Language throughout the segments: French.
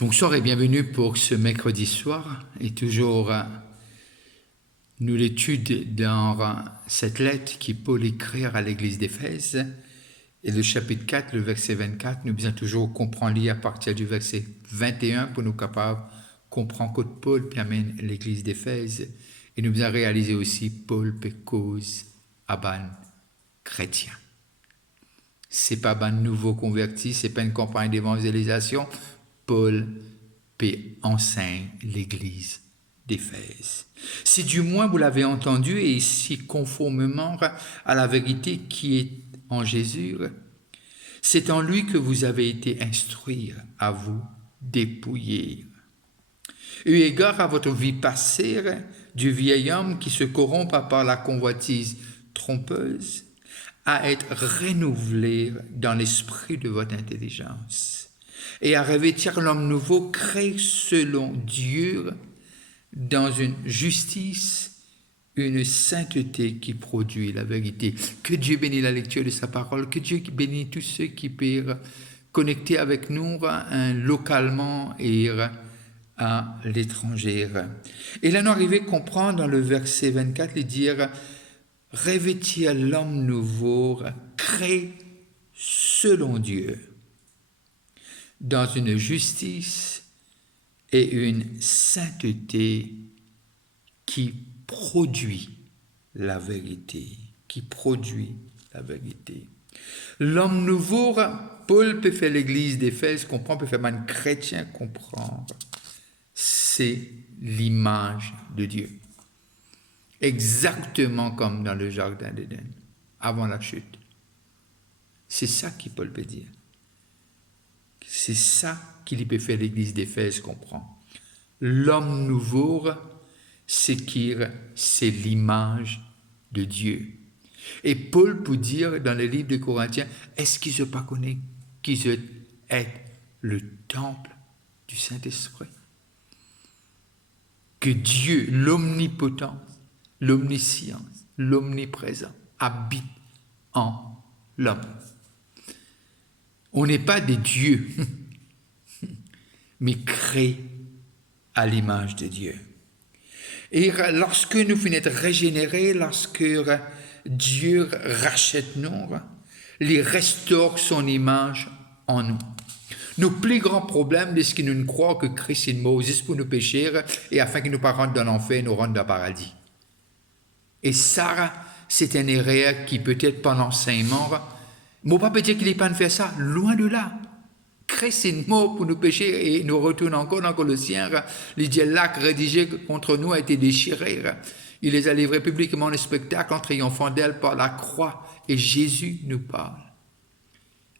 Bonsoir et bienvenue pour ce mercredi soir et toujours nous l'étude dans cette lettre qui Paul écrit à l'église d'Éphèse et le chapitre 4, le verset 24, nous besoin toujours comprendre lire à partir du verset 21 pour nous capables comprendre que Paul puis amène l'église d'Éphèse et nous besoin réaliser aussi Paul peut cause à ban chrétien. C'est pas ban nouveau converti, c'est pas une campagne d'évangélisation. Paul enseigne l'église d'Éphèse. Si du moins vous l'avez entendu et si conformément à la vérité qui est en Jésus, c'est en lui que vous avez été instruits à vous dépouiller. Eu égard à votre vie passée du vieil homme qui se corrompt par la convoitise trompeuse, à être renouvelé dans l'esprit de votre intelligence et à revêtir l'homme nouveau créé selon Dieu dans une justice, une sainteté qui produit la vérité. Que Dieu bénisse la lecture de sa parole, que Dieu bénisse tous ceux qui peuvent connecter avec nous localement et à l'étranger. Et là, nous arrivons à comprendre dans le verset 24, il dit revêtir l'homme nouveau, créé selon Dieu, dans une justice et une sainteté qui produit la vérité, L'homme nouveau, Paul peut faire l'église d'Éphèse comprendre, peut faire un chrétien comprendre, c'est l'image de Dieu. Exactement comme dans le jardin d'Éden, avant la chute. C'est ça que Paul peut dire. C'est ça qu'il peut faire l'église d'Éphèse comprendre. L'homme nouveau, c'est l'image de Dieu. Et Paul peut dire dans le livre de Corinthiens, est-ce qu'ils ne pas connaissent qu'ils est le temple du Saint-Esprit? Que Dieu, l'omnipotent, l'omniscience, l'omniprésent, habite en l'homme. On n'est pas des dieux, mais créés à l'image de Dieu. Et lorsque nous finissons régénérés, lorsque Dieu rachète nous, il restaure son image en nous. Nos plus grands problèmes, c'est que nous ne croyons que Christ est mort juste pour nos péchés et afin qu'il nous pas rentre dans l'enfer, nous rentre dans le paradis. Et ça, c'est une erreur qui peut-être pendant l'enseignement, mon papa peut dire qu'il n'est pas de faire ça, loin de là. Christ est mort pour nos péchés et nous retourne encore dans Colossiens. Le dialogue rédigé contre nous a été déchiré. Il les a livrés publiquement au spectacle en triomphant d'elle par la croix. Et Jésus nous parle.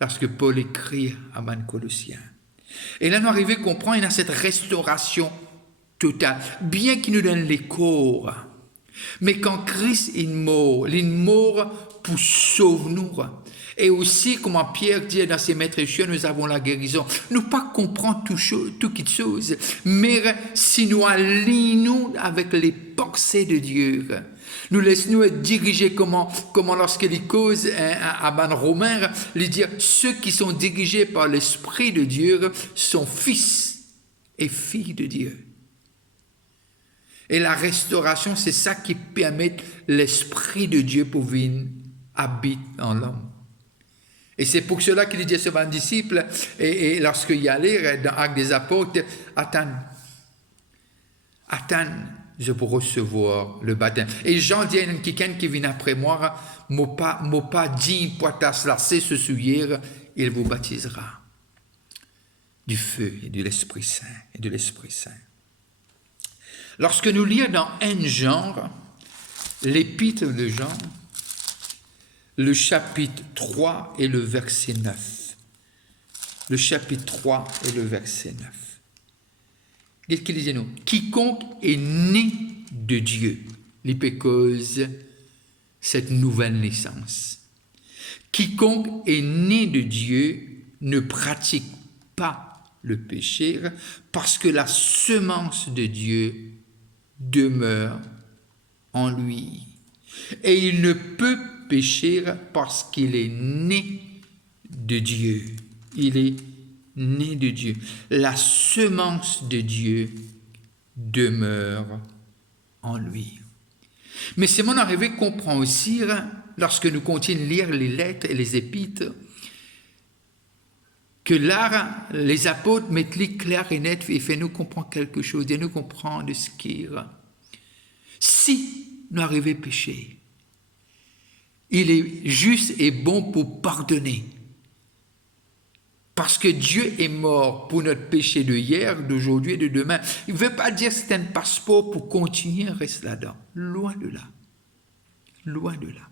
Lorsque Paul écrit à Man Colossiens. Et là, nous arrivons à comprendre, il y a cette restauration totale. Bien qu'il nous donne les corps. Mais quand Christ est mort, il est mort pour sauver nous. Et aussi, comme Pierre dit dans ses maîtres chers, nous avons la guérison. Nous pas comprendre tout quelque chose, mais si nous alignons avec les pensées de Dieu, nous laissons être dirigés comment lorsqu'il cause à ban Romain, il dit ceux qui sont dirigés par l'Esprit de Dieu sont fils et filles de Dieu. Et la restauration, c'est ça qui permet l'Esprit de Dieu pour venir habiter en l'homme. Et c'est pour cela qu'il dit à ses disciples, et lorsqu'il y allait dans l'Acte des Apôtres, attends, je peux recevoir le baptême. Et Jean dit à quelqu'un qui vient après moi, m'a pas dit, poitas lassé ce souiller, il vous baptisera du feu et de l'Esprit Saint, Lorsque nous lisons dans 1 Jean, l'épître de Jean, le chapitre 3 et le verset 9. Le chapitre 3 et le verset 9. Qu'est-ce qu'il disait nous? Quiconque est né de Dieu, l'hypécause, cette nouvelle naissance. Quiconque est né de Dieu ne pratique pas le péché parce que la semence de Dieu demeure en lui. Et il ne peut pécher parce qu'il est né de Dieu. Il est né de Dieu. La semence de Dieu demeure en lui. Mais Simon Arrivé comprend aussi, lorsque nous continuons de lire les lettres et les épîtres, que là, les apôtres mettent les clair et net et fait nous comprendre quelque chose, et nous comprendre ce qui est. Si nous arrivons à pécher, il est juste et bon pour pardonner. Parce que Dieu est mort pour notre péché de hier, d'aujourd'hui et de demain. Il ne veut pas dire que c'est un passeport pour continuer à rester là-dedans. Loin de là. Loin de là.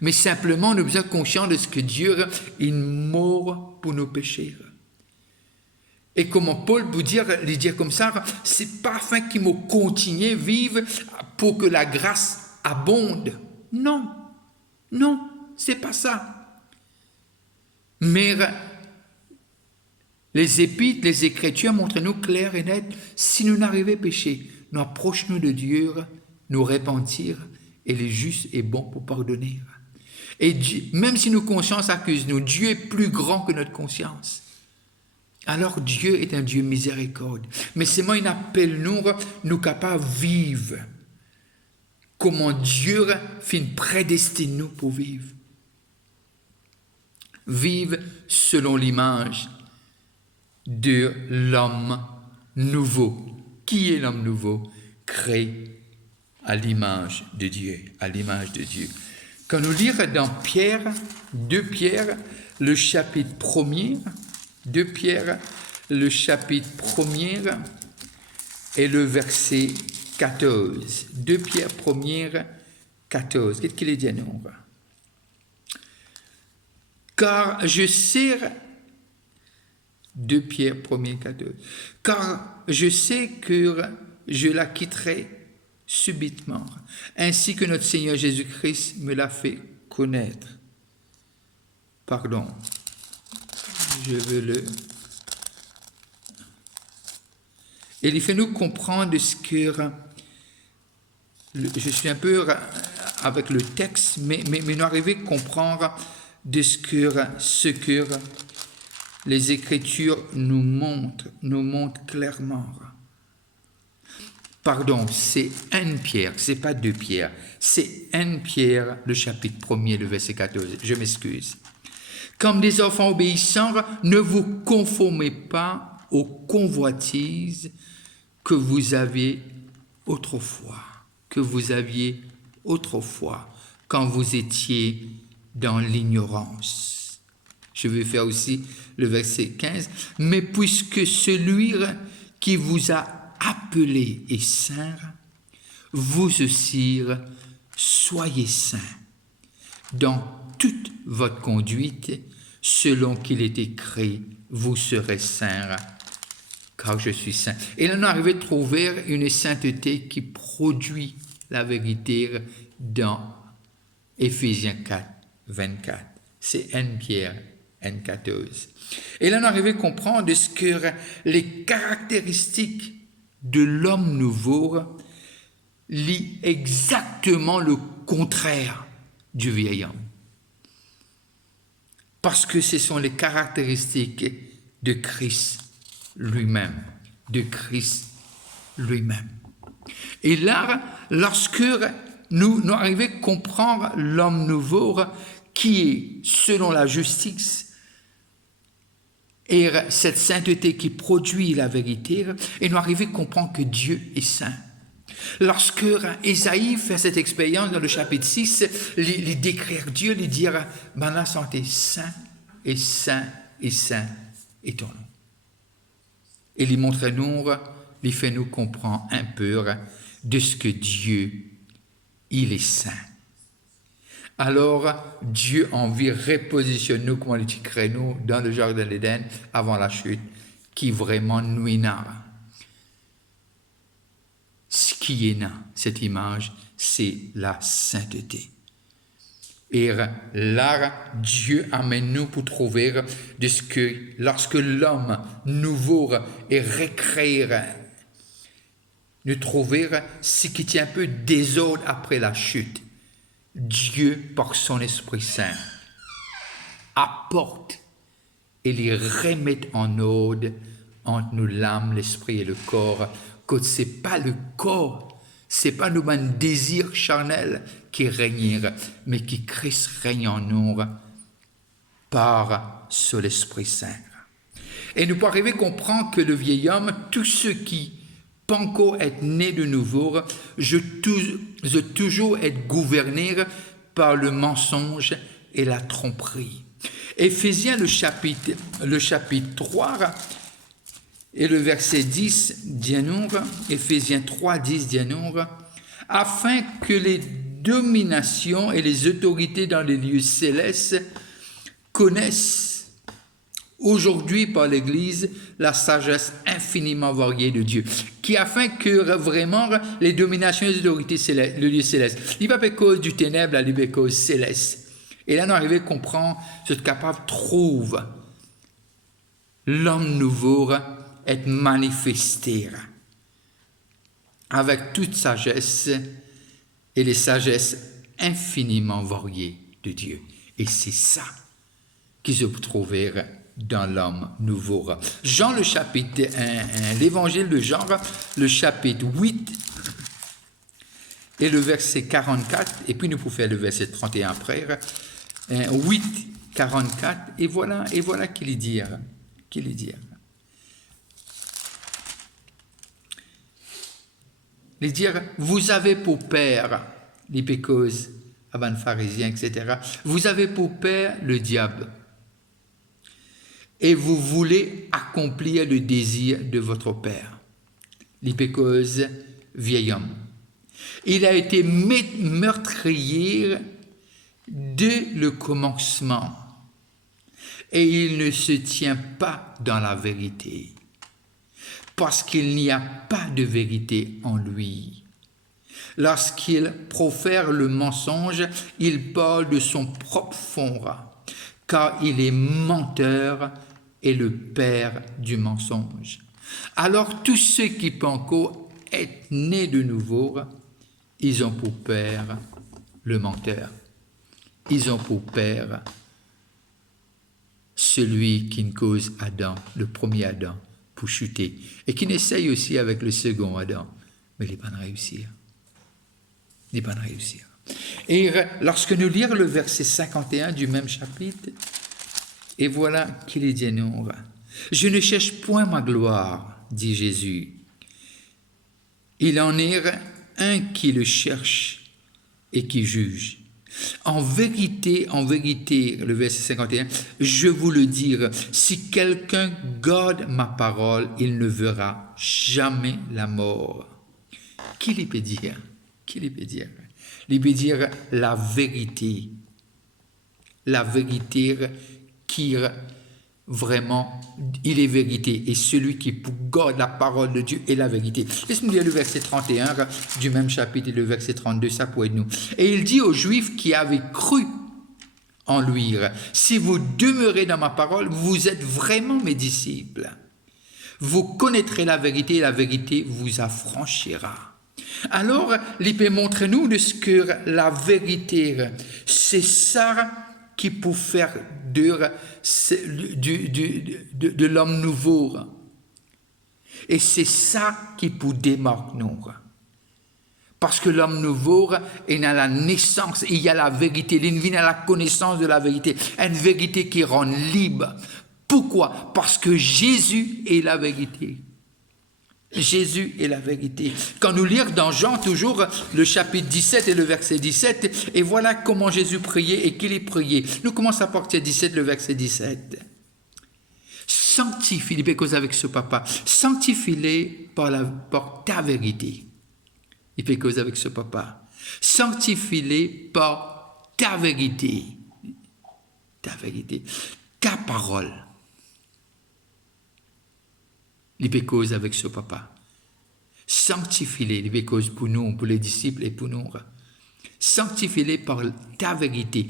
Mais simplement, nous avons besoin conscients de ce que Dieu est mort pour nos péchés. Et comment Paul peut les dire comme ça, c'est pas afin qu'il me continue à vivre pour que la grâce abonde. Non, non, c'est pas ça. Mais les épîtres, les Écritures montrent-nous clair et net, si nous n'arrivons à pécher, nous approchons de Dieu, nous repentir, et il est juste et bon pour pardonner. Et Dieu, même si nos consciences accusent nous, Dieu est plus grand que notre conscience. Alors Dieu est un Dieu miséricorde. Mais seulement il appelle nous capables de vivre. Comment Dieu fait prédestiner nous pour vivre. Vivre selon l'image de l'homme nouveau. Qui est l'homme nouveau? Créé à l'image de Dieu, à l'image de Dieu. Quand nous lisons dans Pierre, 2 Pierre, le chapitre 1er, 2 Pierre, le chapitre 1er et le verset 14. 2 Pierre 1er, 14. Qu'est-ce qu'il est dit à nous? Car je sais, 2 Pierre 1er, 14. Car je sais que je la quitterai subitement, ainsi que notre Seigneur Jésus-Christ me l'a fait connaître. Pardon, je veux le... Et il fait nous comprendre ce que... Je suis un peu avec le texte, mais nous arrivons à comprendre de ce que les Écritures nous montrent clairement. Pardon, c'est 1 Pierre, c'est pas 2 Pierre, c'est 1 Pierre, le chapitre 1er, le verset 14, je m'excuse. Comme des enfants obéissants, ne vous conformez pas aux convoitises que vous aviez autrefois, quand vous étiez dans l'ignorance. Je vais faire aussi le verset 15. Mais puisque celui qui vous a appelé est saint, vous aussi soyez saints dans toute votre conduite, selon qu'il est écrit, vous serez saints, car je suis saint. Et là, on arrive à trouver une sainteté qui produit la vérité dans Éphésiens 4, 24. C'est 1 Pierre 1, 14. Et là, on arrive à comprendre ce que les caractéristiques de l'homme nouveau lit exactement le contraire du vieil homme. Parce que ce sont les caractéristiques de Christ lui-même. Et là, lorsque nous arrivons à comprendre l'homme nouveau qui est selon la justice, et cette sainteté qui produit la vérité, et nous arrivons à comprendre que Dieu est saint. Lorsque Ésaïe fait cette expérience dans le chapitre 6, il décrire Dieu, il dire, maintenant santé, saint et saint et saint est ton nom. Et il montre nous, il fait nous comprendre un peu de ce que Dieu, il est saint. Alors, Dieu a envie de repositionner nous, comme on dit, nous dans le jardin d'Éden avant la chute, qui vraiment nous n'a. Ce qui est dans cette image, c'est la sainteté. Et là, Dieu amène nous pour trouver de ce que, lorsque l'homme nouveau est recréé, nous trouver ce qui tient un peu désordre après la chute. Dieu, par son Esprit Saint, apporte et les remettre en ordre entre nous, l'âme, l'esprit et le corps, que ce n'est pas le corps, ce n'est pas nos désirs charnels qui règnent, mais qui Christ règne en nous par sur l'Esprit Saint. Et nous pouvons arriver à comprendre que le vieil homme, tous ceux qui pas encore être nés de nouveau, je toujours être gouverné par le mensonge et la tromperie. Éphésiens, le chapitre 3 et le verset 10 dit-nous, Éphésiens 3, 10 dit-nous, afin que les dominations et les autorités dans les lieux célestes connaissent aujourd'hui par l'Église la sagesse infiniment variée de Dieu, qui afin que vraiment les dominations et les autorités célestes, le lieu céleste, il va pas cause du ténèbre, il va cause céleste. Et là, nous arrivons à comprendre, ce capable trouve l'homme nouveau être manifesté avec toute sagesse et les sagesses infiniment variées de Dieu. Et c'est ça qui se trouve dans l'homme nouveau. Jean, le chapitre 1, l'évangile de Jean, le chapitre 8 et le verset 44, et puis nous pouvons faire le verset 31 après, 8, 44, et voilà qu'il est dit. Il dit, vous avez pour père, les pécoses, avant les pharisiens, etc., vous avez pour père le diable, et vous voulez accomplir le désir de votre père. Les pécoses, vieil homme. Il a été meurtrier dès le commencement, et il ne se tient pas dans la vérité, parce qu'il n'y a pas de vérité en lui. Lorsqu'il profère le mensonge, il parle de son propre fond, car il est menteur et le père du mensonge. Alors tous ceux qui peuvent encore être nés de nouveau, ils ont pour père le menteur. Ils ont pour père celui qui ne cause Adam, le premier Adam, pour chuter, et qui n'essaye aussi avec le second Adam, mais il n'est pas de réussir. Il n'est pas de réussir. Et lorsque nous lisons le verset 51 du même chapitre, et voilà qu'il est dit nous, je ne cherche point ma gloire, dit Jésus. Il en est un qui le cherche et qui juge. En vérité, le verset 51, je vous le dis, si quelqu'un garde ma parole, il ne verra jamais la mort. Qui lui peut dire? Qui lui peut dire? Il peut dire la vérité. La vérité qui vraiment, il est vérité. Et celui qui garde la parole de Dieu est la vérité. Laisse-nous lire le verset 31 du même chapitre et le verset 32, ça pourrait être nous. Et il dit aux Juifs qui avaient cru en lui, si vous demeurez dans ma parole, vous êtes vraiment mes disciples. Vous connaîtrez la vérité et la vérité vous affranchira. Alors, il peut montrer nous de ce que la vérité, c'est ça qui peut faire de l'homme nouveau. Et c'est ça qui peut démarquer nous. Parce que l'homme nouveau est dans la naissance, il y a la vérité, il vient à la connaissance de la vérité, une vérité qui rend libre. Pourquoi? Parce que Jésus est la vérité. Jésus est la vérité. Quand nous lisons dans Jean toujours le chapitre 17 et le verset 17, et voilà comment Jésus priait et qu'il est prié. Nous commençons à partir de 17, le verset 17. Sanctifie, il peut causer avec ce papa, sanctifie-les par ta vérité. Il peut causer avec ce papa. Sanctifie-les par ta vérité. Ta vérité. Ta parole. Il peut causer avec ce papa. Sanctifie-les, il peut causer pour nous, pour les disciples et pour nous. Sanctifie-les par ta vérité.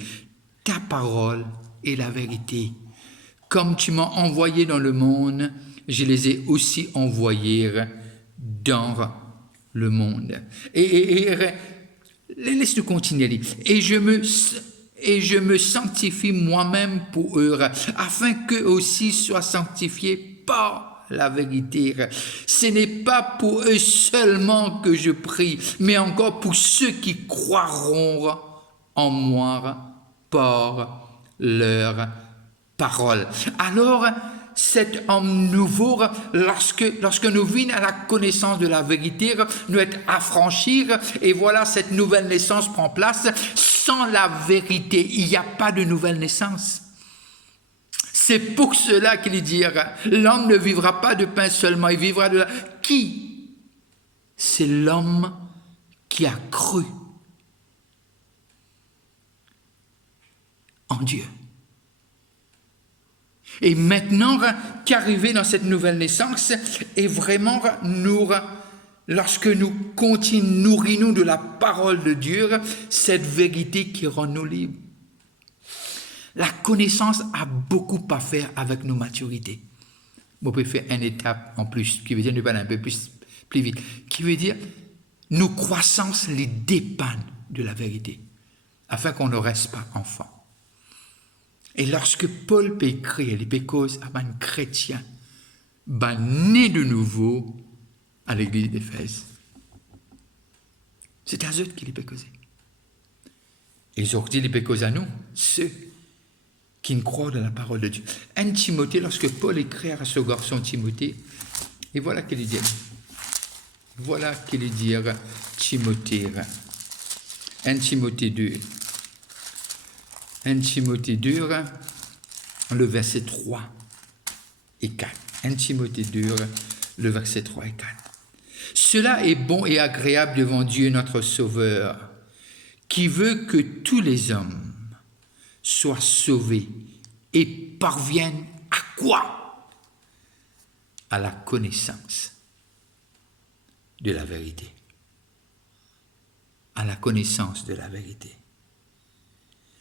Ta parole est la vérité. Comme tu m'as envoyé dans le monde, je les ai aussi envoyés dans le monde. Et laisse-nous continuer. et je me sanctifie moi-même pour eux, afin qu'eux aussi soient sanctifiés par la vérité. Ce n'est pas pour eux seulement que je prie, mais encore pour ceux qui croiront en moi par leur parole. Alors, cet homme nouveau, lorsque nous venons à la connaissance de la vérité, nous être affranchis, et voilà, cette nouvelle naissance prend place. Sans la vérité, il n'y a pas de nouvelle naissance. C'est pour cela qu'il dit, l'homme ne vivra pas de pain seulement, il vivra de la... Qui? C'est l'homme qui a cru en Dieu. Et maintenant, qu'arriver dans cette nouvelle naissance, et vraiment, lorsque nous continuons, nourrissons de la parole de Dieu, cette vérité qui rend nous libres. La connaissance a beaucoup à faire avec nos maturités. On peut faire une étape en plus, qui veut dire nous aller un peu plus vite, qui veut dire nos croissances les dépendent de la vérité, afin qu'on ne reste pas enfant. Et lorsque Paul peut écrire, il peut causer à un chrétien, né de nouveau à l'église d'Éphèse, c'est à eux qu'il peut causer. Et aujourd'hui, il peut causer à nous, ceux qui ne croient dans la parole de Dieu. 1 Timothée, lorsque Paul écrit à ce garçon Timothée, et voilà qu'il dit. Voilà qu'il dit à Timothée. 1 Timothée 2. 1 Timothée 2, le verset 3 et 4. 1 Timothée 2, le verset 3 et 4. Cela est bon et agréable devant Dieu notre Sauveur, qui veut que tous les hommes soient sauvés et parviennent à quoi? À la connaissance de la vérité. À la connaissance de la vérité.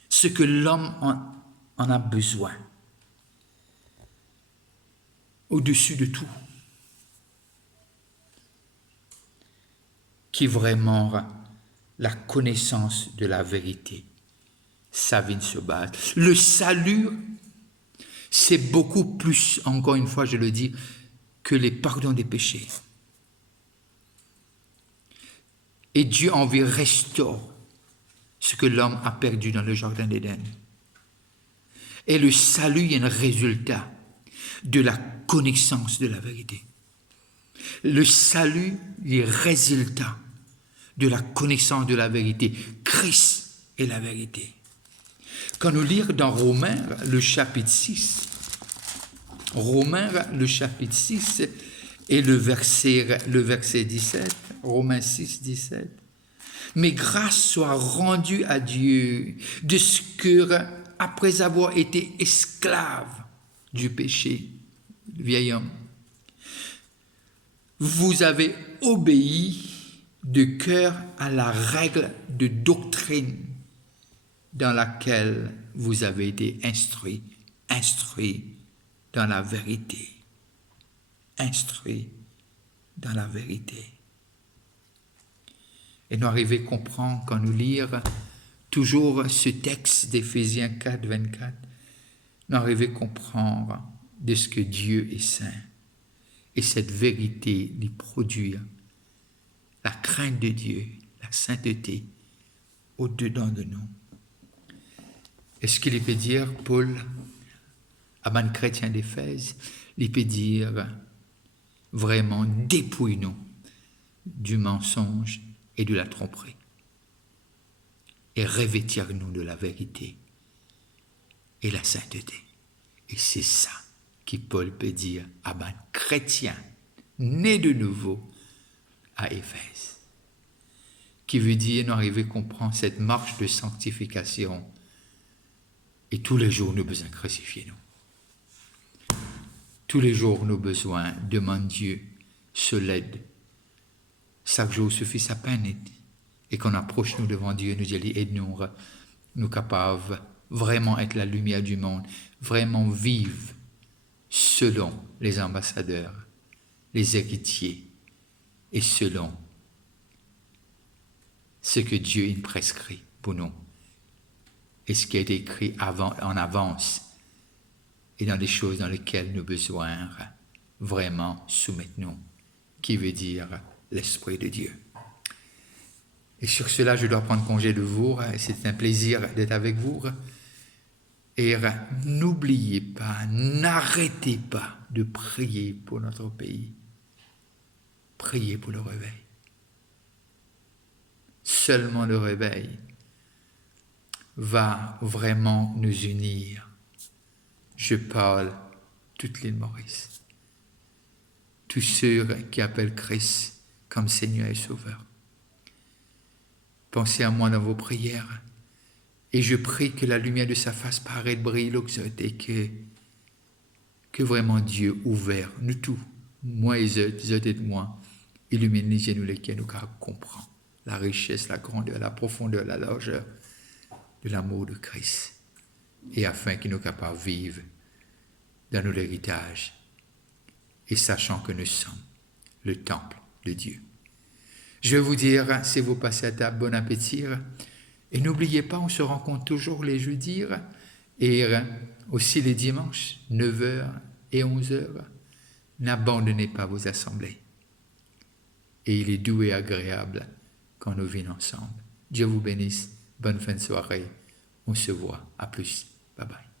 Ce que l'homme en a besoin, au-dessus de tout, qui est vraiment la connaissance de la vérité. Ça vient se battre. Le salut, c'est beaucoup plus, encore une fois je le dis, que les pardons des péchés. Et Dieu en veut restaure ce que l'homme a perdu dans le jardin d'Éden. Et le salut est un résultat de la connaissance de la vérité. Le salut est résultat de la connaissance de la vérité. Christ est la vérité. Quand nous lisons dans Romains, le chapitre 6, Romains, le chapitre 6 et le verset 17, Romains 6, 17, mais grâce soit rendue à Dieu de ce que, après avoir été esclave du péché, le vieil homme, vous avez obéi de cœur à la règle de doctrine dans laquelle vous avez été instruit dans la vérité. Instruit dans la vérité. Et nous arrivons à comprendre, quand nous lisons toujours ce texte d'Éphésiens 4, 24, nous arrivons à comprendre de ce que Dieu est saint. Et cette vérité lui produit la crainte de Dieu, la sainteté au-dedans de nous. Est-ce qu'il peut dire, Paul, à un chrétien d'Éphèse, il peut dire vraiment dépouille-nous du mensonge et de la tromperie et revêtir-nous de la vérité et la sainteté. Et c'est ça que Paul peut dire à un chrétien né de nouveau à Éphèse, qui veut dire nous arriver à comprendre cette marche de sanctification et tous les jours nous besoin de crucifier nous. Tous les jours nous besoin demande Dieu se l'aide. Chaque jour suffit sa peine et qu'on approche nous devant Dieu, nous dit aide-nous, nous capables vraiment être la lumière du monde, vraiment vivre selon les ambassadeurs, les héritiers et selon ce que Dieu prescrit pour nous. et ce qui a été écrit en avance et dans les choses dans lesquelles nous avons besoin vraiment soumettre-nous, qui veut dire l'Esprit de Dieu. Et sur cela, je dois prendre congé de vous. C'est un plaisir d'être avec vous. Et n'oubliez pas, n'arrêtez pas de prier pour notre pays. Priez pour le réveil. Seulement le réveil va vraiment nous unir. Je parle toute l'île Maurice. Tous ceux qui appellent Christ comme Seigneur et Sauveur. Pensez à moi dans vos prières. Et je prie que la lumière de sa face paraisse, brille, l'auxote, et que vraiment Dieu ouvert, nous tous, moi et Zot et moi, illumine les yeux nous lesquels nous comprenons la richesse, la grandeur, la profondeur, la largeur de l'amour de Christ. Et afin qu'il nous capables de vivre dans nous l'héritage et sachant que nous sommes le temple de Dieu. Je vais vous dire, si vous passez à table, bon appétit. Et n'oubliez pas, on se rencontre toujours les jeudis et aussi les dimanches, 9h et 11h. N'abandonnez pas vos assemblées. Et il est doux et agréable quand nous vînons ensemble. Dieu vous bénisse. Bonne fin de soirée. On se voit. À plus. Bye bye.